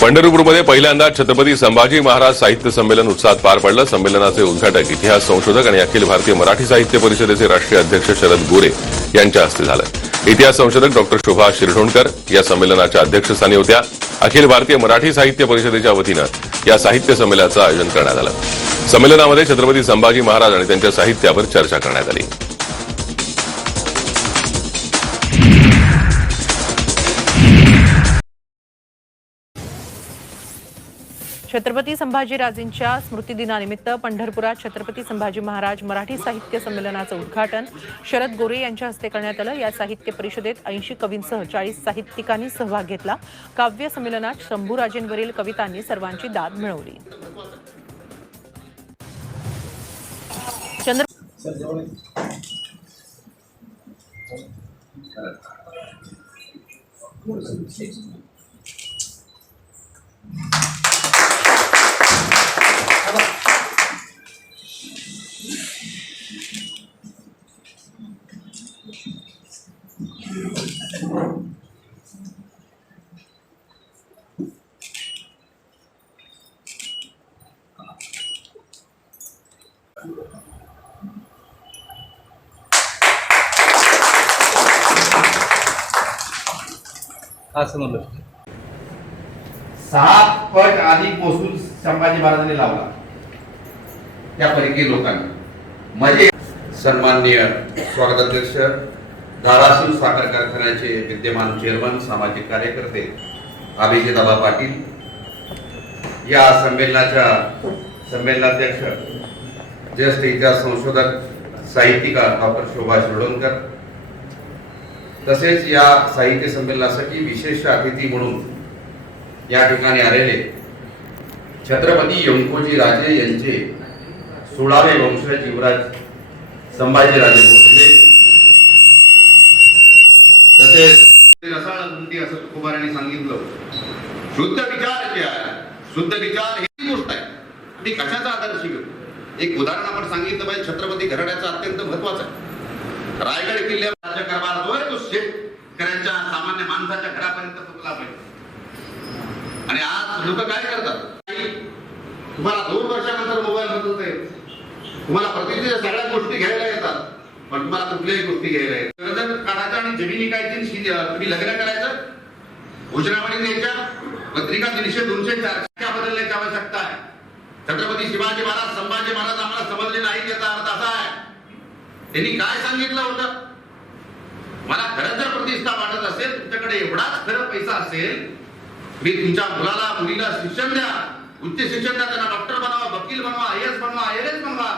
पंढरपूरमध्ये पहिल्यांदा छत्रपती संभाजी महाराज साहित्य संमेलन उत्साहात पार पडलं। संमेलनाचे उद्घाटक इतिहास संशोधक आणि अखिल भारतीय मराठी साहित्य परिषदेचे राष्ट्रीय अध्यक्ष शरद गोरे यांच्या हस्ते झालं। इतिहास संशोधक डॉक्टर शोभा शिरढोणकर या संमेलनाच्या अध्यक्षस्थानी होत्या। अखिल भारतीय मराठी साहित्य परिषदेच्या वतीनं या साहित्य संमेलनाचं आयोजन करण्यात आलं। संमेलनामध्ये छत्रपती संभाजी महाराज आणि त्यांच्या साहित्यावर चर्चा करण्यात आली। छत्रपती संभाजीराजेंच्या स्मृतिदिनानिमित्त पंढरपुरात छत्रपती संभाजी महाराज मराठी साहित्य संमेलनाचं उद्घाटन शरद गोरे यांच्या हस्ते करण्यात आलं। या साहित्य परिषदेत 80 कवींसह 40 साहित्यिकांनी सहभाग घेतला। काव्य संमेलनात शंभूराजेंवरील कवितांनी सर्वांची दाद मिळवली। असं म्हणलं 7 पट अधिक महसूल संभाजी महाराजांनी लावला त्या परकीय लोकांना। म्हणजे सन्माननीय स्वागताध्यक्ष, धाराशिव साखर कारखान्याचे विद्यमान चेअरमन, सामाजिक कार्यकर्ते अभिजित आबा पाटील, या संमेलनाध्यक्ष ज्येष्ठ इतिहास संशोधक साहित्यिका डॉक्टर शोभा शिरढोणकर, तसेच या साहित्य संमेलनासाठी विशेष अतिथी म्हणून या ठिकाणी आलेले छत्रपती व्यंकोजी राजे यांचे 16वे वंशज युवराज संभाजीराजे भोसले, तसेच रसाळ गुंती असं तुकोबारांनी सांगितलं, शुद्ध विचार जे आहे, शुद्ध विचार ही गोष्ट आहे, ती कशाचा आदर्श घेऊ। एक उदाहरण आपण सांगितलं पाहिजे, छत्रपती घराण्याचं अत्यंत महत्वाचं आहे। रायगड किल्ल्यावर राज्यकारभार जो आहे तो शेतकऱ्यांच्या सामान्य माणसाच्या घरापर्यंत पोहोचला पाहिजे। आणि आज लोक काय करतात, तुम्हाला 2 वर्षानंतर मोबाईल बदलता येतो, तुम्हाला प्रतिनिधी सगळ्या गोष्टी घ्यायला येतात, पण तुम्हाला कुठल्याही गोष्टी घ्यायला येतात। कर्ज काढायचं आणि जमिनी काय तुम्ही लग्न करायचं, घोषणावळी द्यायच्या, पत्रिका 300, 200, 400 बदलण्याची आवश्यकता आहे। छत्रपती शिवाजी महाराज, संभाजी महाराज आम्हाला समजले नाही, याचा अर्थ असा आहे त्यांनी काय सांगितलं होतं, मला खरं जर प्रतिष्ठा वाटत असेल, तुमच्याकडे एवढाच खरं पैसा असेल, मी तुमच्या मुलाला मुलीला शिक्षण द्या, उच्च शिक्षण द्या, त्यांना डॉक्टर बनवा, वकील बनवा, IAS बनवा, ILS बनवा,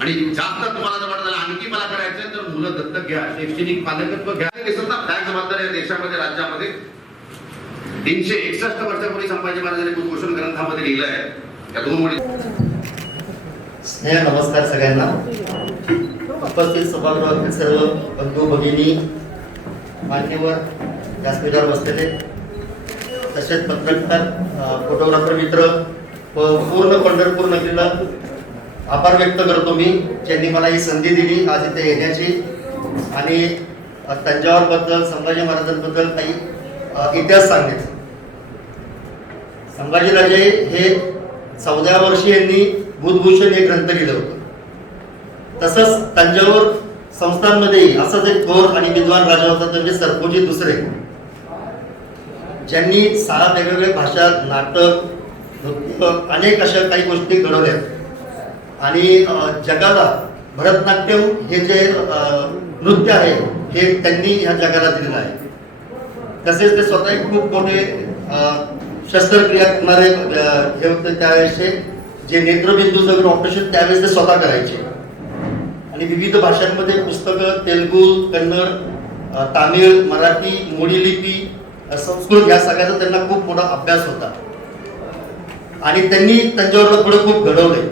आणि जास्त तुम्हाला जर वाटत आणखी मला करायचं तर मुलं दत्तक घ्या, शैक्षणिक पालकत्व घ्या। काय जबाबदारी आहे देशामध्ये, राज्यामध्ये 361 वर्षापूर्वी संभाजी महाराजांनी उद्घोषण ग्रंथामध्ये लिहिलं आहे। या 2 मुली स्नेह नमस्कार सगळ्यांना। उपस्थित सभागृहातील सर्व बंधू भगिनी, मान्यवर, व्यासपीठावर बसलेले, तसेच पत्रकार, फोटोग्राफर मित्र व पूर्ण पंढरपूर नगरीला आभार व्यक्त करतो मी, ज्यांनी मला ही संधी दिली आज इथे येण्याची आणि तंजावरबद्दल, संभाजी महाराजांबद्दल काही इतिहास सांगण्याचा। संभाजीराजे हे 14व्या वर्षी यांनी बुधभूषण हे ग्रंथ लिहिलं होतं। तसंच तंजावर संस्थांमध्ये असंच एक थोर आणि विद्वान राजा होता, म्हणजे सरपोजी दुसरे, ज्यांनी 6 वेगवेगळ्या भाषा, नाटक, नृत्य, अनेक अशा काही गोष्टी घडवल्या आणि जगाला भरतनाट्यम हे जे नृत्य आहे हे त्यांनी ह्या जगाला दिलेलं आहे। तसेच ते स्वतः एक खूप मोठे शस्त्रक्रिया करणारे हे होते त्यावेळेसचे, जे नेत्रबिंदूचं ऑपरेशन त्यावेळेस ते स्वतः करायचे आणि विविध भाषांमध्ये पुस्तकं, तेलुगू, कन्नड, तामिळ, मराठी, मोडी लिपी, संस्कृत या सगळ्याचा त्यांना खूप मोठा अभ्यास होता आणि त्यांनी तंजावरला पुढे खूप घडवले।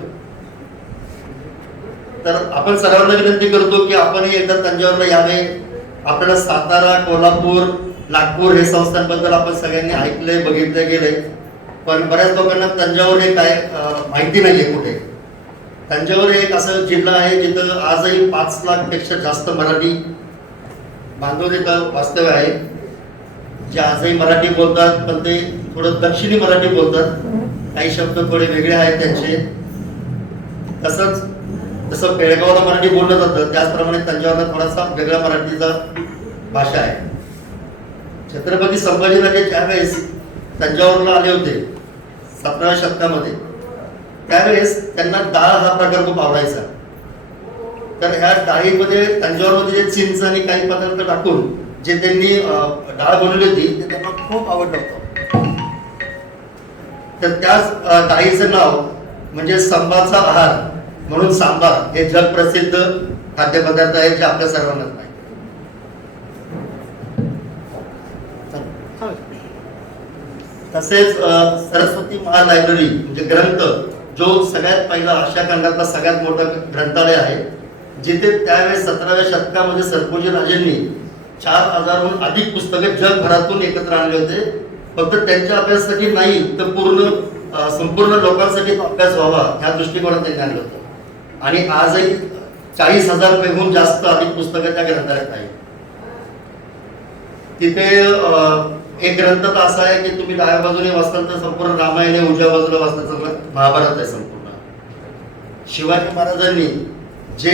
तर आपण सर्वांना विनंती करतो की आपणही एकदा तंजावरला यावे। आपल्याला सातारा, कोल्हापूर, नागपूर हे संस्थांबद्दल आपण सगळ्यांनी ऐकलंय, बघितले गेले, पण बऱ्याच लोकांना तंजावर हे काय माहिती नाहीये कुठे। तंजावर एक असं जिल्हा आहे जिथं आजही 5 लाखपेक्षा जास्त मराठी बांधव तिथं वास्तव्य आहे, जे आजही मराठी बोलतात, पण ते थोडं दक्षिणी मराठी बोलतात, काही शब्द थोडे वेगळे आहेत त्यांचे. तसंच जसं बेळगावला मराठी बोललं जातं त्याचप्रमाणे तंजावरला थोडासा वेगळा मराठीचा भाषा आहे. छत्रपती संभाजीराजे ज्यावेळेस तंजावरला आले होते 17व्या शतकामध्ये, त्यावेळेस त्यांना डाळ हा प्रकार खूप आवडायचा. तर ह्या डाळीमध्ये तंजावरमध्ये जे चिंच आणि काही पदार्थ टाकून जे त्यांनी डाळ बनवली होती ते त्यांना खूप आवडलं होतं. तर त्याच डाळीचं नाव म्हणजे संभाचा आहार म्हणून सांबार हे जगप्रसिद्ध खाद्यपदार्थ आहे जे आपल्या सर्वांनाच माहिती. तसेच सरस्वती महालायब्ररी म्हणजे ग्रंथ जो सगळ्यात पहिला आशिया खंडातला सगळ्यात मोठा ग्रंथालय आहे, जिथे त्यावेळेस 17व्या शतकामध्ये सरपोजी राजेंनी 4000हून अधिक पुस्तके जगभरातून एकत्र आणले होते. फक्त त्यांच्या अभ्यासासाठी नाही तर संपूर्ण लोकांसाठी तो अभ्यास व्हावा ह्या दृष्टिकोनात त्यांनी आणलं होतं. आणि आजही 40,000 पेहून जास्त अधिक पुस्तकं त्या ग्रंथालयात आहेत. तिथे एक ग्रंथ तर असा आहे की तुम्ही डाव्या बाजूने वाचताल तर संपूर्ण रामायण आहे, उजव्या बाजूला वाचताल तर महाभारत आहे संपूर्ण. शिवाजी महाराजांनी जे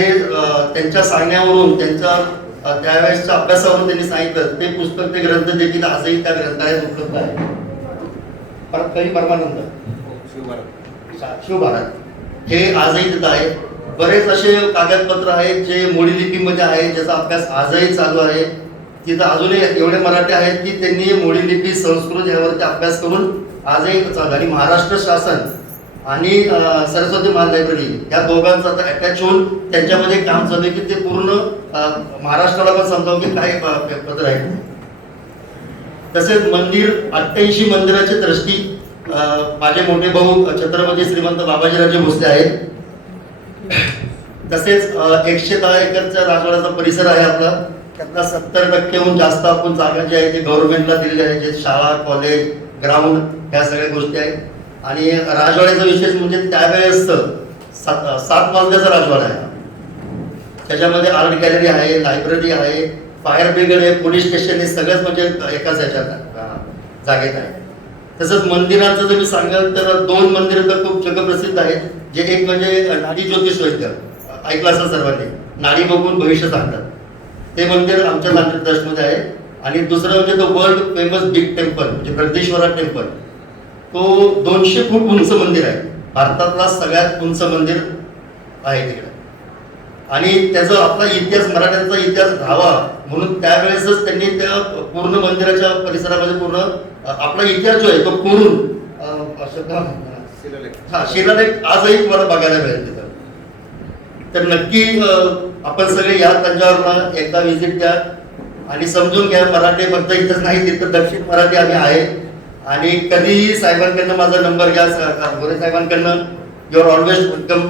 त्यांच्या सांगण्यावरून त्यांच्या त्यावेळेसच्या अभ्यासावरून त्यांनी सांगितलं ते पुस्तक ते ग्रंथ देखील आजही त्या ग्रंथालयात उपलब्ध आहे. परत काही परमानंद शिवभारत हे आजही तिथं आहे. बरेच असे कागदपत्र आहेत जे मोडी लिपीमध्ये आहेत ज्याचा अभ्यास आजही चालू आहे. तिथं अजूनही एवढे मराठी आहेत की त्यांनी मोडी लिपी संस्कृत यावरती अभ्यास करून आजही चालू. आणि महाराष्ट्र शासन आणि सरस्वती महालायब्ररी या दोघांचं आता अटॅच होऊन त्यांच्यामध्ये काम चालू आहे की ते पूर्ण महाराष्ट्राला पण समजावं की काय पत्र आहे. तसेच मंदिर 88 मंदिराची दृष्टी माझे मोठे भाऊ छत्रपती श्रीमंत बाबाजीराजे भोसले आहेत. तसेच 110 एकरचा राजवाड्याचा परिसर आहे आपला, त्यातला 70% जास्त आपण जागा जी आहे ती गव्हर्नमेंटला दिलेली आहे, जे शाळा कॉलेज ग्राउंड ह्या सगळ्या गोष्टी आहेत. आणि राजवाड्याचा विशेष म्हणजे त्यावेळेस 7 मजल्याचा राजवाडा आहे. त्याच्यामध्ये आर्ट गॅलरी आहे, लायब्ररी आहे, फायर ब्रिगेड आहे, पोलीस स्टेशन हे सगळंच म्हणजे एकाच ह्याच्यात जागेत आहे. तसंच मंदिरांचं जर मी सांगाल तर 2 मंदिरं तर खूप जगप्रसिद्ध आहेत. जे एक म्हणजे नाडी ज्योतिष वैद्य, ऐकलं असेल सर्वांनी, नाडी बघून भविष्य सांगतात, ते मंदिर आमच्या नांदेड ट्रस्टमध्ये आहे. आणि दुसरं म्हणजे the world famous big temple म्हणजे ब्रह्मेश्वरा टेम्पल, तो 200 फूट उंच मंदिर आहे, भारतातला सगळ्यात उंच मंदिर आहे तिकडे. आणि त्याचा आपला इतिहास मराठ्यांचा इतिहास राहावा म्हणून त्यावेळेसच त्यांनी त्या पूर्ण मंदिराच्या परिसरामध्ये पूर्ण आपला इतिहास जो आहे तो कोरून शिलालेख आजही तुम्हाला बघायला मिळेल तिथं. तर नक्की आपण सगळे या तंजावरला एकदा व्हिजिट द्या आणि समजून घ्या मराठी फक्त इथंच नाही तिथं दक्षिण मराठी आम्ही आहे. आणि कधीही साहेबांकडनं माझा नंबर घ्या, गोरे साहेबांकडनं, यू आर ऑलवेज वेलकम.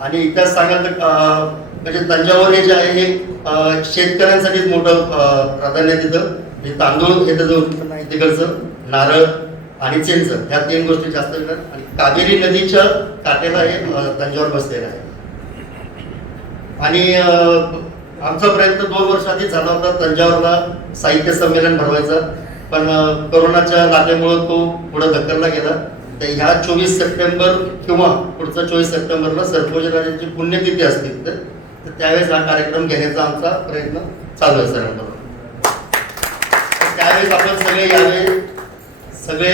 आणि इतिहास सांगाल तर म्हणजे तंजावर हे जे आहे हे शेतकऱ्यांसाठी मोठं प्राधान्य तिथं. तांदूळ हे त्याचं उत्पन्न आहे तिकडचं, नारळ आणि चिंच ह्या 3 गोष्टी जास्त येतात. आणि कावेरी नदीच्या काठेला हे तंजावर बसलेलं आहे. आणि आमचा प्रयत्न 2 वर्ष आधी झाला होता तंजावरला साहित्य संमेलन भरवायचा, पण कोरोनाच्या लाटेमुळे तो पुढे ढकलला गेला. तर ह्या 24 सप्टेंबर किंवा पुढचा 24 सप्टेंबरला सरपोजीराजांची पुण्यतिथी असते तर त्यावेळेस हा कार्यक्रम घेण्याचा आमचा प्रयत्न चालू आहे सरांबरोबर. त्यावेळेस आपण सगळे यावे, सगळे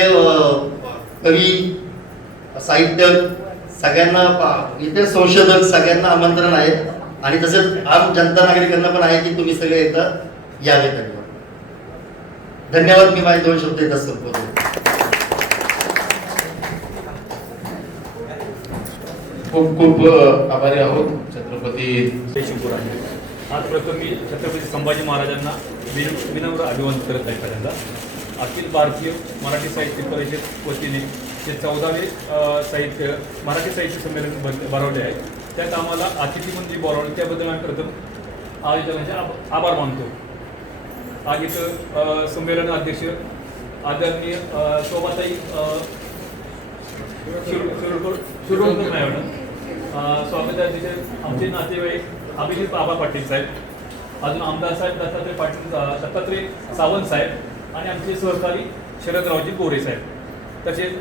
कवी साहित्यक सगळ्यांना, इतर संशोधक सगळ्यांना आमंत्रण आहे. आणि तसेच आम जनता नागरिकांना पण आहे की तुम्ही सगळे एकदा यावे त्यांच्यावर. धन्यवाद. मी माझे 2 शब्द येतात संपवतो. खूप खूप आभारी आहोत छत्रपती शिवपुराणे. आज प्रथम मी छत्रपती संभाजी महाराजांना विनम्र अभिवादन करत आहे. पहिल्यांदा अखिल भारतीय मराठी साहित्य परिषद वतीने जे 14वे मराठी साहित्य संमेलन भरवले आहे त्यात आम्हाला अतिथी मंत्री बोलावले, त्याबद्दल आम्ही प्रथम आज त्यांचे आभार मानतो. आज इथं संमेलन अध्यक्ष आदरणीय शोभाताई शिरोडकर मॅडम, स्वागत अध्यक्ष आमचे नातेवाईक अभिजित बाबा पाटील साहेब, अजून आमदार साहेब दत्तात्रय सावंत साहेब आणि आमचे सहकारी शरदरावजी गोरे साहेब, तसेच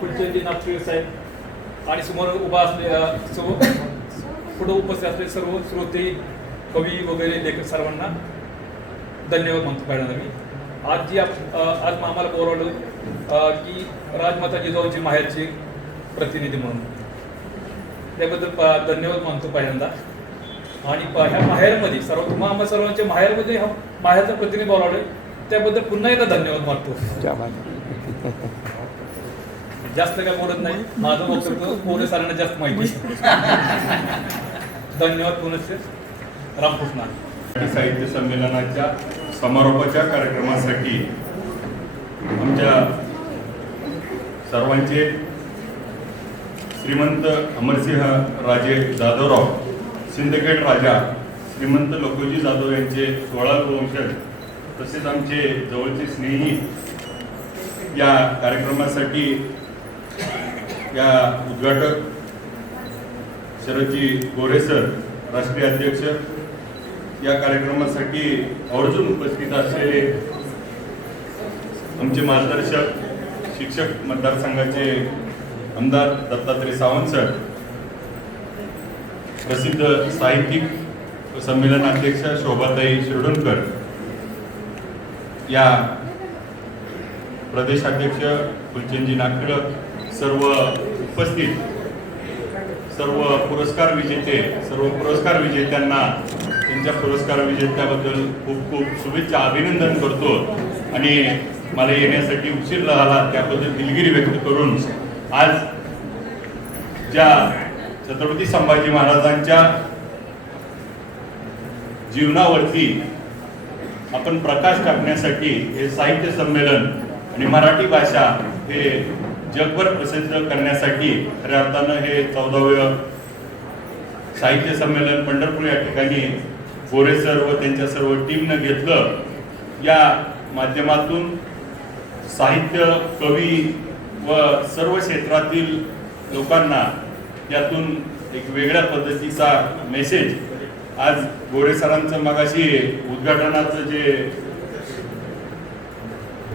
फुलचंदी नागपूर साहेब आणि समोर उभा असले पुढे उपस्थित असलेले सर्व श्रोते, कवी वगैरे लेखक सर्वांना धन्यवाद मानतो पाहिजे मी. आज आज आम्हाला बोलावलं की राजमाता जिजाऊंची माहेरचे प्रतिनिधी म्हणून, त्याबद्दल धन्यवाद मानतो पहिल्यांदा. आणि ह्या माहेरमध्ये आम्हा सर्वांच्या माहेरमध्ये हा माहेरचा प्रतिनिधी बोलावले त्याबद्दल पुन्हा एकदा धन्यवाद मानतो. जास्त काय बोलत नाही, माझं वक्तव्य पोरे सरांना जास्त माहिती. धन्यवाद पुनश्च. रामकृष्ण. साहित्य संमेलनाच्या समारोपाच्या कार्यक्रमासाठी आमच्या सर्वांचे श्रीमंत अमरसिंह राजे जाधवराव, सिंदखेड राजा श्रीमंत लखोजी जाधव यांचे 16 वंशज, तसेच आमचे जवळचे स्नेही या कार्यक्रमासाठी या उद्घाटक शरदजी गोरे सर, राष्ट्रीय अध्यक्ष, या कार्यक्रमासाठी आवर्जून उपस्थित असलेले आमचे मार्गदर्शक, शिक्षक मतदारसंघाचे आमदार दत्तात्रय सावंत सर, प्रसिद्ध साहित्यिक संमेलनाध्यक्ष शोभाताई शिरडोणकर, या प्रदेशाध्यक्ष फुलचंदी नागटिळक, सर्व उपस्थित, सर्व पुरस्कार विजेत्यांना त्यांच्या पुरस्कार विजेत्याबद्दल खूप खूप शुभेच्छा, अभिनंदन करतो. आणि मला येण्यासाठी उशीर झाला त्याबद्दल दिलगिरी व्यक्त करून आज ज्या छत्रपती संभाजी महाराजांच्या जीवनावरती आपण प्रकाश टाकण्यासाठी हे साहित्य संमेलन आणि मराठी भाषा हे जगभर प्रसिद्ध करण्यासाठी खऱ्या अर्थानं हे 14वे साहित्य संमेलन पंढरपूर या ठिकाणी गोरे सर व त्यांच्या सर्व टीमनं घेतलं. या माध्यमातून साहित्य, कवी व सर्व क्षेत्रातील लोकांना यातून एक वेगळ्या पद्धतीचा मेसेज, आज गोरे सरांचं मगाशी उद्घाटनाचं जे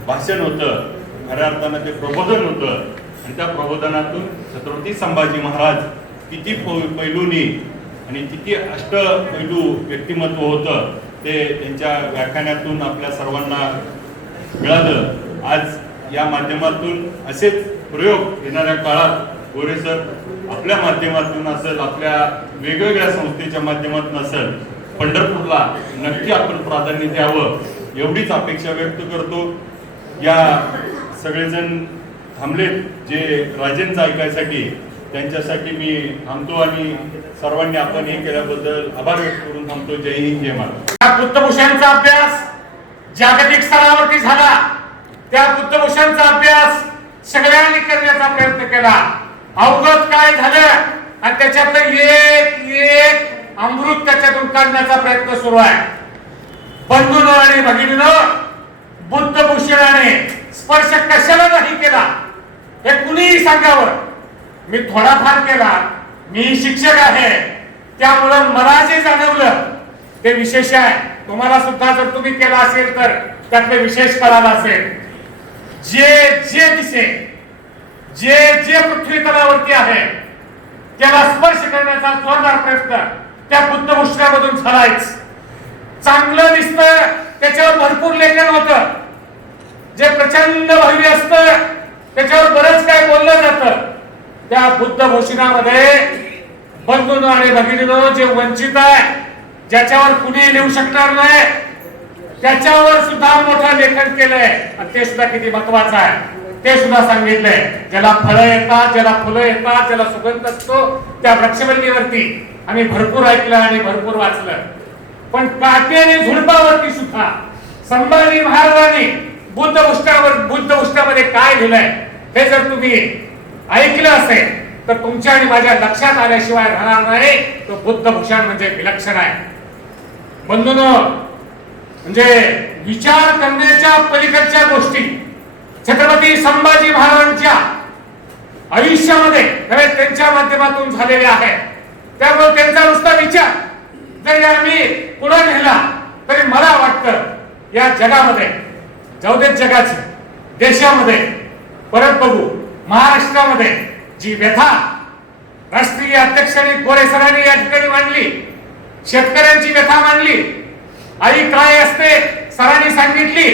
भाषण होतं, खऱ्या अर्थानं ते प्रबोधन होतं. आणि त्या प्रबोधनातून छत्रपती संभाजी महाराज किती पैलूंनी आणि किती अष्टपैलू व्यक्तिमत्व होतं ते त्यांच्या व्याख्यानातून आपल्या सर्वांना मिळालं. आज या माध्यमातून असेच प्रयोग येणाऱ्या काळात गोरे सर आपल्या माध्यमातून असेल, आपल्या वेगवेगळ्या संस्थेच्या माध्यमातून असेल, पंढरपूरला नक्की आपण प्राधान्य द्यावं एवढीच अपेक्षा व्यक्त करतो. या सगळेजण थांबलेत जे राजेंचं ऐकायसाठी, त्यांच्यासाठी मी थांबतो आणि सर्वांनी आपण हे केल्याबद्दल आभार व्यक्त करून थांबतो. जय हिंद, जय महाराज. बुद्धभूषणचा अभ्यास जागतिक स्तरावरती झाला. त्या बुद्धभूषणचा अभ्यास सगळ्यांनी करण्याचा प्रयत्न केला. अवगत काय झालं आणि त्याच्यातलं एक अमृत त्याच्यातून काढण्याचा प्रयत्न सुरू आहे. बंधूंनो आणि भगिनींनो, बुद्धभूषणाने स्पर्श कशाला नाही केला हे कुणीही सांगावं. मी थोडाफार केला, मी शिक्षक आहे, त्यामुळं मला जे जाणवलं ते विशेष आहे. तुम्हाला सुद्धा जर तुम्ही केला असेल तर त्यातले विशेष कळाला असेल. जे दिसेल, जे पृथ्वी तलावरती आहे त्याला स्पर्श करण्याचा जोरदार प्रयत्न त्या बुद्धभूषणामधून झालाच. चांगलं दिसतं त्याच्यावर भरपूर लेखन होतं, जे प्रचंड भव्य असतं त्याच्यावर बरंच काय बोललं जातं. त्या बुद्धभूषणामध्ये बंधूंनो आणि भगिनींनो, जे वंचित आहे, ज्याच्यावर कुणी लिहू शकणार नाही, त्याच्यावर सुद्धा मोठं लेखन केलंय आणि ते सुद्धा किती महत्वाचं आहे ते सुद्धा सांगितलंय. ज्याला फळं येतात, ज्याला फुलं येतात, ज्याला सुगंध असतो, त्या वृक्षवल्लीवरती आम्ही भरपूर ऐकलं आणि भरपूर वाचलं. पण काटेरी झुडपावरती सुद्धा संभाजी महाराजांनी बुद्धभूषणामध्ये काय लिहिलंय हे जर तुम्ही ऐकलं असेल तर तुमच्या आणि माझ्या लक्षात आल्याशिवाय राहणार नाही. तो बुद्धभूषण म्हणजे विलक्षण आहे. बंधूंनो, म्हणजे विचार करण्याच्या पलीकडच्या गोष्टी छत्रपती संभाजी महाराजांच्या आयुष्यामध्ये त्यांच्या माध्यमातून झालेल्या आहेत. त्यामुळे त्यांचा नुसता विचार जरी आम्ही पुढे नेला तरी मला वाटतं या जगामध्ये, जाऊ देत जगाचं, देशामध्ये परत बघू, महाराष्ट्रामध्ये जी व्यथा राष्ट्रीय अध्यक्षांनी गोरे सरांनी या ठिकाणी मांडली, शेतकऱ्यांची व्यथा मांडली, आई काय असते सरांनी सांगितली,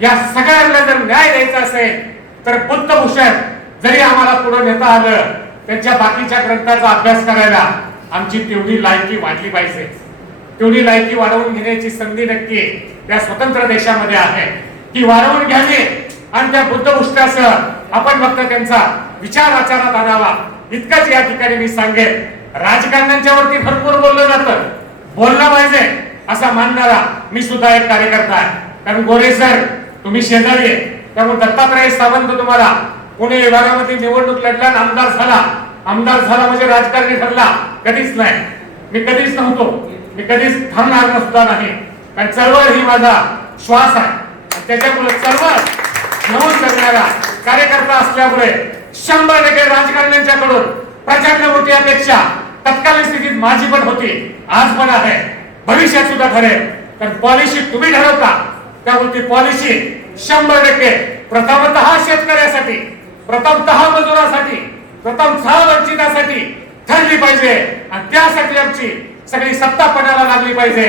या सगळ्यांना जर न्याय द्यायचा असेल तर बुद्धभूषण जरी आम्हाला पुढे नेता आलं, त्यांच्या बाकीच्या ग्रंथाचा अभ्यास करायला आमची तेवढी लायकी वाढली पाहिजे. तेवढी लायकी वाढवून घेण्याची संधी नक्की त्या स्वतंत्र देशामध्ये आहे, ती वाढवून घ्यावी आणि त्या बुद्धभूषणासह आपण फक्त त्यांचा विचार आचरणात आणावा इतकंच या ठिकाणी मी सांगेन. राजकारण्यांच्या वरती भरपूर बोललं जातं, बोललं पाहिजे असा मानणारा मी सुद्धा एक कार्यकर्ता आहे. कारण गोरे सर तुम्ही शेजारी आहे, त्यामुळे दत्तात्रय सावंत तुम्हाला पुणे विभागामध्ये निवडणूक लढला, आमदार झाला म्हणजे राजकारणी ठरला कधीच नाही. मी कधीच नव्हतो, मी कधीच थांबणार सुद्धा नाही. कारण चळवळ ही माझा श्वास आहे आणि त्याच्यामुळे चळवळ घेऊन करणारा कार्यकर्ता असल्यामुळे 100% राजकारण्यांच्याकडून प्रचंड मोठी अपेक्षा तत्कालीन स्थितीत माझी पण होती, आज पण आहे, भविष्यात सुद्धा ठरेल. कारण पॉलिसी तुम्ही ठरवता, त्यामुळे ती पॉलिसी 100% प्रथमतः शेतकऱ्यासाठी, प्रथमतः मजुरासाठी, प्रथमतः वंचितासाठी ठरली पाहिजे आणि त्यासाठी आमची सगळी सत्ता पणाला लागली पाहिजे.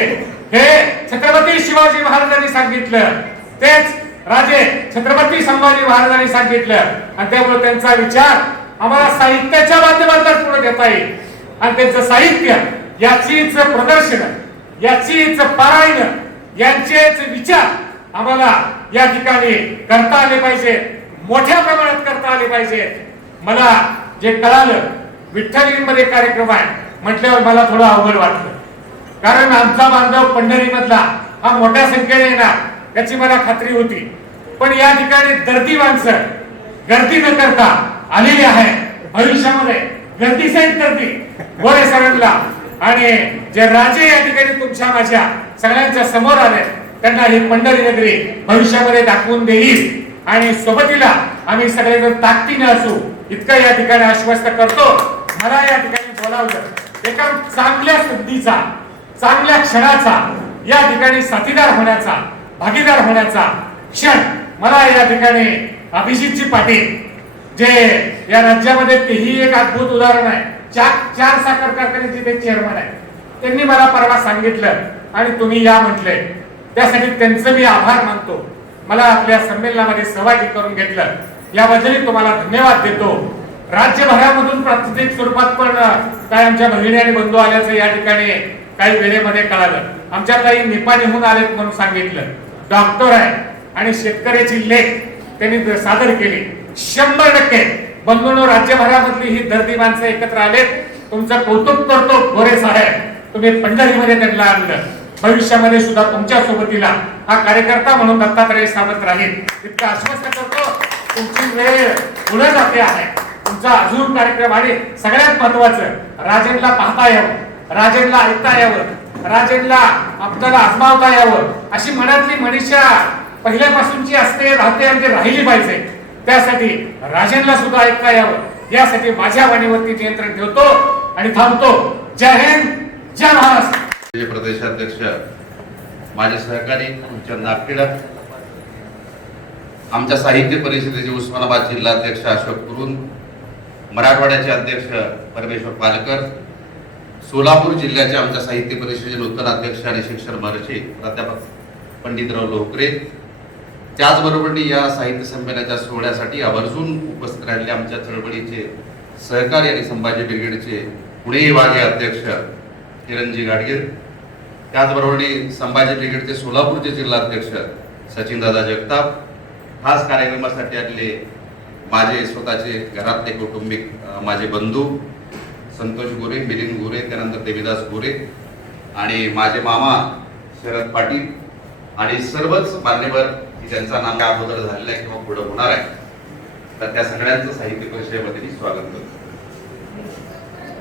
हे छत्रपती शिवाजी महाराजांनी सांगितलं, तेच राजे छत्रपती संभाजी महाराजांनी सांगितलं आणि त्यामुळे त्यांचा विचार आम्हाला साहित्याच्या माध्यमातून पुढे देता येईल आणि त्यांचं साहित्य, याचीच प्रदर्शन, याचीच पारायण, यांचेच विचार आम्हाला या ठिकाणी करता आले पाहिजे, मोठ्या प्रमाणात करता आले पाहिजे. मला जे कळालं विठ्ठलगिरीमध्ये कार्यक्रम आहे म्हटल्यावर मला थोडं अवघड वाटलं, कारण आमचा बांधव पंढरीमधला हा मोठ्या संख्येने येणार याची मला खात्री होती. पण या ठिकाणी दर्दी माणसं गर्दी न करता आलेली आहे, भविष्यामध्ये गर्दी सहित गर्दी गोरे सरांना आणि जे राजे या ठिकाणी तुमच्या माझ्या सगळ्यांच्या समोर आले त्यांना ही पंढरी नगरी भविष्यामध्ये दाखवून देईल आणि सोबतीला आम्ही सगळेजण ताकदीने असू इतकं या ठिकाणी आश्वस्त करतो. मला या ठिकाणी बोलावलं एका चांगल्या संधीचा, चांगल्या क्षणाचा, या ठिकाणी साथीदार होण्याचा, भागीदार होण्याचा क्षण मला या ठिकाणी अभिजितजी पाटील जे या राज्यामध्ये तेही एक अद्भुत उदाहरण आहे, चार साखर कारखान्याचे ते चेअरमन आहे, त्यांनी मला परवा सांगितलं आणि तुम्ही या म्हटले, त्यासाठी त्यांचं मी आभार मानतो. मला आपल्या संमेलनामध्ये सहभागी करून घेतलं याबद्दल तुम्हाला धन्यवाद देतो. राज्यभरामधून प्रातिनिधिक स्वरूपात पण काय आमच्या भगिनी आणि बंधू आल्याचं या ठिकाणी काही वेळेमध्ये कळालं. आमच्या काही निपाणीहून आलेत म्हणून सांगितलं. डॉक्टर आहे आणि शेतकऱ्याची लेख त्यांनी सादर केली. 100% बंधूंनो, राज्यभरामधली ही दर्दी माणसं एकत्र आलेत. तुमचं कौतुक करतो गोरे साहेब, तुम्ही पंढरीमध्ये त्यांना आणलं. भविष्यामध्ये सुद्धा तुमच्या सोबतीला हा कार्यकर्ता म्हणून दत्तात्रय सावंत राहील इतकं आश्वस्त करतो. तुमची वेळ पुढे जाते आहे, तुमचा अजून कार्यक्रम आणि सगळ्यात महत्वाचं राजेंना पाहता यावं, राजेंना ऐकता यावं, राजेंना आपल्याला आजमावता यावं अशी मनातली मनीषा पहिल्यापासूनची असते, राहते आणि ती राहिली पाहिजे. त्यासाठी राजेंना सुद्धा ऐकता यावं यासाठी माझ्या वाणीवरती नियंत्रण ठेवतो आणि थांबतो. जय हिंद, जय महाराष्ट्र. प्रदेशाध्यक्ष माझे सहकारी चंद नागटिळक, आमच्या साहित्य परिषदेचे उस्मानाबाद जिल्हाध्यक्ष अशोक कुरुन, मराठवाड्याचे अध्यक्ष परमेश्वर पालकर, सोलापूर जिल्ह्याचे आमच्या साहित्य परिषदेचे नूतन अध्यक्ष आणि शिक्षण महर्षी प्राध्यापक पंडितराव लोकरे, त्याचबरोबर या साहित्य संमेलनाच्या सोहळ्यासाठी आवर्जून उपस्थित राहिलेले आमच्या चळवळीचे सहकारी आणि संभाजी ब्रिगेडचे पुणे विभागीय अध्यक्ष किरणजी गाडगीर, त्याचबरोबर संभाजी ब्रिगेडचे सोलापूरचे जिल्हाध्यक्ष सचिनदादा जगताप, खास कार्यक्रमासाठी आलेले माझे स्वतःचे घरातले कौटुंबिक माझे बंधू संतोष गोरे, मिलिंद गोरे, त्यानंतर देवीदास गोरे आणि माझे मामा शरद पाटील आणि सर्वच मान्यवर ज्यांचा नाम अगोदर झालेला आहे किंवा पुढे होणार आहे, तर त्या सगळ्यांचं साहित्य परिषदेमध्ये स्वागत करतो.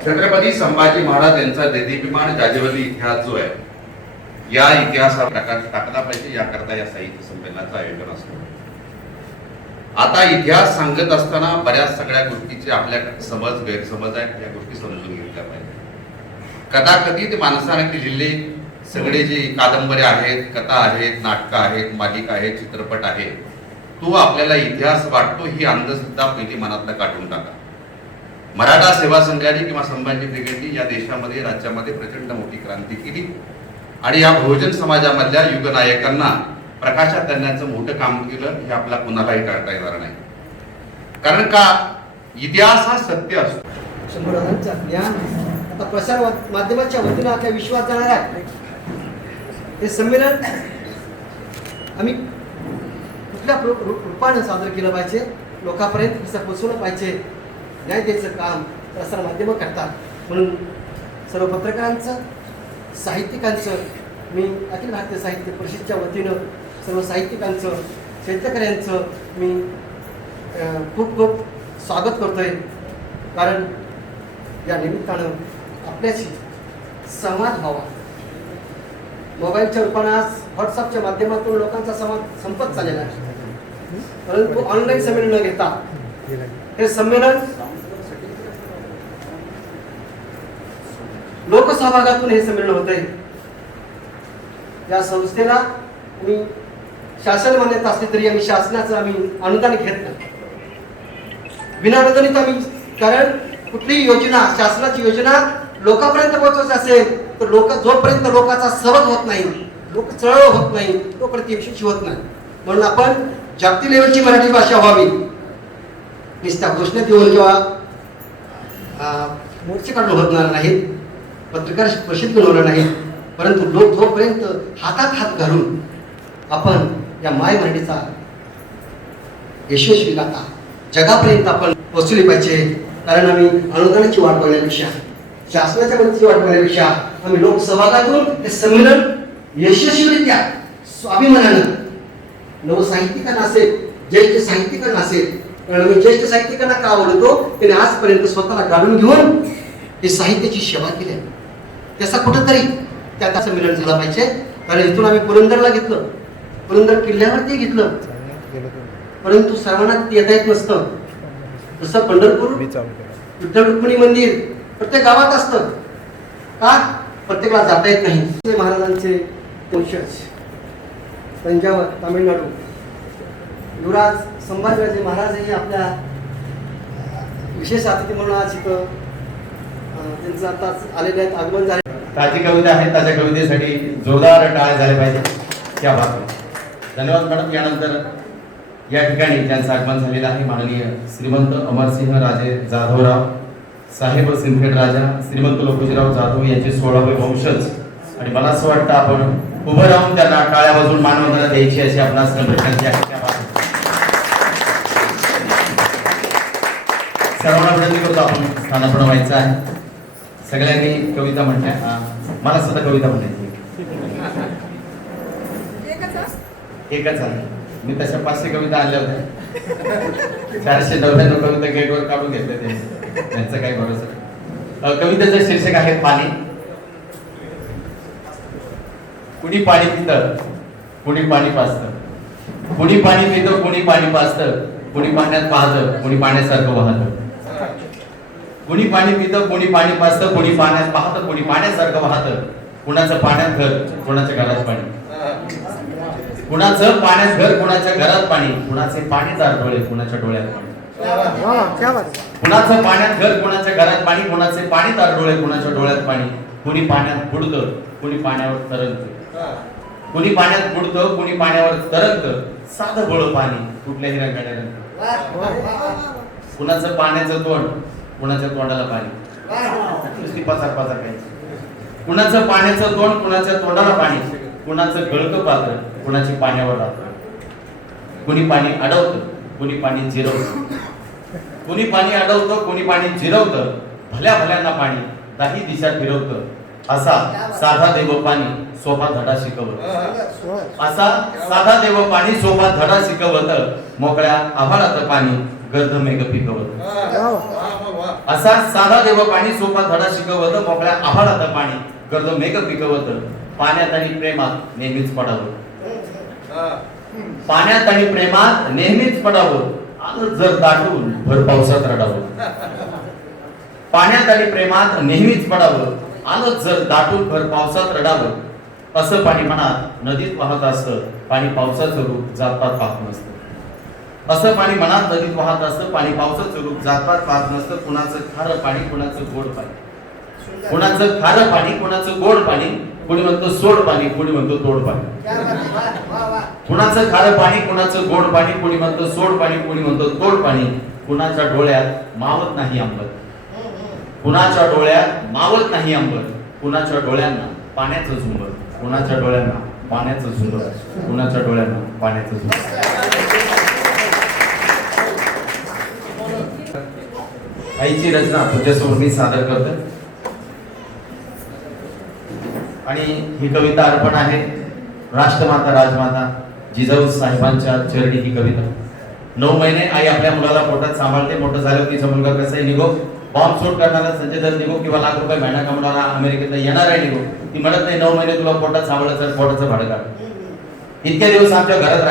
छत्रपती संभाजी महाराज यांचा देदीप्यमान गाजवली इतिहास जो आहे, या इतिहासावर प्रकाश टाकला पाहिजे, याकरता या साहित्य संमेलनाचं आयोजन असतं. आता इतिहास सांगत असताना बऱ्याच सगळ्या गोष्टीचे आपल्या समज गैरसमज आहेत, या गोष्टी समजून घेतल्या पाहिजे. कथाकथित माणसाने लिहिलेले सगळे जे कादंबऱ्या आहेत, कथा आहेत, नाटकं आहेत, मालिका आहेत, चित्रपट आहेत, तो आपल्याला इतिहास वाटतो ही अंधश्रद्धा पहिली मनातला काढून टाका. मराठा सेवा संघाने किंवा संभाजी ब्रिगेडने या देशामध्ये राज्यामध्ये प्रचंड मोठी क्रांती केली आणि या बहुजन समाजामधल्या युगनायकांना प्रकाशात आणण्याचं मोठं काम केलं हे आपला कुणालाही टाळता येणार नाही. कारण का इतिहास हा सत्य असतो. 100 वर्षांचं ज्ञान आता प्रसार माध्यमाच्या वतीनं आपल्या विश्वास जाणार आहे. हे संमेलन आम्ही कुठल्या रूपानं साजरं केलं पाहिजे, लोकांपर्यंत कसं पोहोचवलं पाहिजे, न्याय द्यायचं काम प्रसार माध्यमं करतात. म्हणून सर्व पत्रकारांचं, साहित्यिकांचं, मी अखिल भारतीय साहित्य परिषदेच्या वतीनं सर्व साहित्यिकांचं, साहित्यकारांचं मी खूप खूप स्वागत करतोय. कारण या निमित्तानं आपल्याशी संवाद व्हावा. मोबाईलच्या रूपानं आज व्हॉट्सअपच्या माध्यमातून लोकांचा संपर्क चाललेला आहे, परंतु ऑनलाईन संमेलन न घेता हे संमेलन लोकसहभागातून हे संमेलन होत आहे. या संस्थेला मी शासन मान्यता असली तरी आम्ही शासनाचं अनुदान घेत नाही, विनाअनुदानित आम्ही. कारण कुठलीही योजना, शासनाची योजना लोकांपर्यंत पोहोचवायची असेल तर जोपर्यंत लोकांचा सहभाग होत नाही, लोक चळवळ होत नाही, तोपर्यंत यशस्वी होत नाही. म्हणून आपण जागतिक लेवलची मराठी भाषा व्हावी, नुसत्या घोषणा देऊन किंवा मोर्चे काढून होणार नाहीत, पत्रकार परिषद घेऊन होणार नाहीत, परंतु लोक जोपर्यंत हातात हात घालून आपण या माय मराठीचा यशस्वी गाथा जगापर्यंत आपण पोहोचली पाहिजे. कारण आम्ही अनुदानाची वाट बघण्यापेक्षा, शासनाच्या मदतीची वाट बघण्यापेक्षा आम्ही लोकसहभागातून हे संमेलन यशस्वीरित्या स्वाभिमानानं नवसाहित्यिकांना असेल, ज्येष्ठ साहित्यिकांना असेल. कारण आम्ही ज्येष्ठ साहित्यिकांना का आवडतो, त्यांनी आजपर्यंत स्वतःला गाडून घेऊन हे साहित्याची सेवा केली. त्याचा कुठंतरी त्या संमेलन झाला पाहिजे. कारण इथून आम्ही पुरंदरला घेतलं, पुरंदर किल्ल्यावरती घेतलं, परंतु सर्वांना येता येत नसतं. जसं पंढरपूर विठ्ठल रुक्मिणी मंदिर प्रत्येक गावात असतं, का प्रत्येकाला जाता येत नाही. महाराजांचे वंशज तंजावर, तामिळनाडू, युवराज संभाजीराजे महाराज हे आपल्या विशेष अतिथी म्हणून आज इथं त्यांचं आताच आलेले आहेत, आगमन झाले. ताजी कविता आहे, ताज्या कवितेसाठी जोरदार टाळ्या झाले पाहिजे. त्या बाबत धन्यवाद मॅडम. यानंतर या ठिकाणी ज्यांचं आगमन झालेलं आहे माननीय श्रीमंत अमरसिंह राजे जाधवराव साहेब सिंदखेड राजा, श्रीमंत लोकोजीराव जाधव यांचे 16वे वंशज. आणि मला असं वाटतं आपण उभं राहून त्यांना टाळ्या वाजवून मानवंदना द्यायची अशी आपणास संघटनांची आहे. सर्वांना विनंती करतो आपण स्थानापन्न व्हायचं आहे. सगळ्यांनी कविता म्हटल्या, मला सुद्धा कविता म्हणायची एकच आहे. मी तशा 500 कविता आणल्या होत्या, 499 कविता गेटवर काढून घेतल्या त्यांचं काही भरोसा. कवितेचं शीर्षक आहे पाणी. कुणी पाणी पितं, कुणी पाणी पाजतं, कुणी पाणी पितं, कुणी पाणी पाजतं, कुणी पाण्यात पाहतं, कुणी पाण्यासारखं वाहतं. कुणी पाणी पितं, कुणी पाणी पाजतं, कुणी पाण्यात पाहतं, कुणी पाण्यासारखं वाहतं. कुणाचं पाण्यात घर, कुणाच्या घरात पाणी. कुणाचं पाण्यात घर, कुणाच्या घरात पाणी. कुणाचे पाणीदार डोळे, कुणाच्या डोळ्यात पाणी. कुणाचं पाण्यात घर, कुणाच्या घरात पाणी. कुणाचे पाणीदार डोळे, कुणाच्या डोळ्यात पाणी. कुणी पाण्यात बुडतं, कुणी पाण्यावर तरंगतं. कुणी पाण्यात बुडतं, कुणी पाण्यावर तरंगतं. साधं गोळं पाणी, कुठल्याही रंगाने रंगतं. कुणाचं पाण्याचं तोंड, कुणाच्या तोंडाला पाणी. नुसती पसार पसार काही. कुणाचं पाण्याचं तोंड, कुणाच्या तोंडाला पाणी. कुणाचं गळतं पात्र, कुणाची पाण्यावर राहतं. कुणी पाणी अडवतं, कुणी पाणी जिरवतं. कुणी पाणी अडवतं, कुणी पाणी जिरवतं. भल्या भल्यांना पाणी दाही दिशा फिरवतं. असा साधा देव पाणी सोपा धडा शिकवत. असा साधा देव पाणी सोपा धडा शिकवत. मोकळ्या आभाळात पाणी गर्द मेघ पिकवत. असा साधा देव पाणी सोपा धडा शिकवत. मोकळ्या आभाळात पाणी गर्द मेघ पिकवत. पाण्यात आणि प्रेमात नेहमीच पडावं. पाण्यात आणि प्रेमात नेहमीच पडावं. आलं जर दाटून भर पावसात रडावं. पाण्यात आणि प्रेमात नेहमीच पडावं. आलं जर दाटून भर पावसात रडावं. असं पाणी मनात नदीत वाहत असतं. पाणी पावसाचं रूप जातात पाहत नसतं. असं पाणी मनात नदीत वाहत असतं. पाणी पावसाचं रूप जातपात पाहत नसतं. कुणाचं खारं पाणी, कुणाचं गोड पाणी. कुणाचं खारं पाणी, कुणाचं गोड पाणी. कोणी म्हणतो सोड पाणी, कोणी म्हणतो तोड पाणी. कुणाचं खारं पाणी, कुणाचं गोड पाणी, कोणी म्हणतो सोड पाणी, कोणी म्हणतो तोड पाणी. कुणाच्या डोळ्यात मावत नाही अंबर. कुणाच्या डोळ्यात मावत नाही अंबर. कुणाच्या डोळ्यांना पाण्याचं झुंबर. कुणाच्या डोळ्यांना पाण्याचं झुंबर. कुणाच्या डोळ्यांना पाण्याचं झुंबर. आईची रचना तुझ्यासमोर मी सादर करतो. आणि ही कविता अर्पण आहे राष्ट्रमाता राजमाता जिजाऊ साहेबांच्या चरणी. ही कविता 9 महिने आई आपल्या मुलाला पोटात सांभाळते. मोठं झालं तिचा मुलगा कसाही निघो, बॉम्ब शूट करणारा संजय दत्त निघो किंवा लाख रुपये महिना कमवणारा अमेरिकेत येणार आहे निघो, ती म्हणत नाही 9 महिने तुला पोटात सांभाळायचं, पोटाचं भाडं काढ. इतके दिवस आमच्या घरात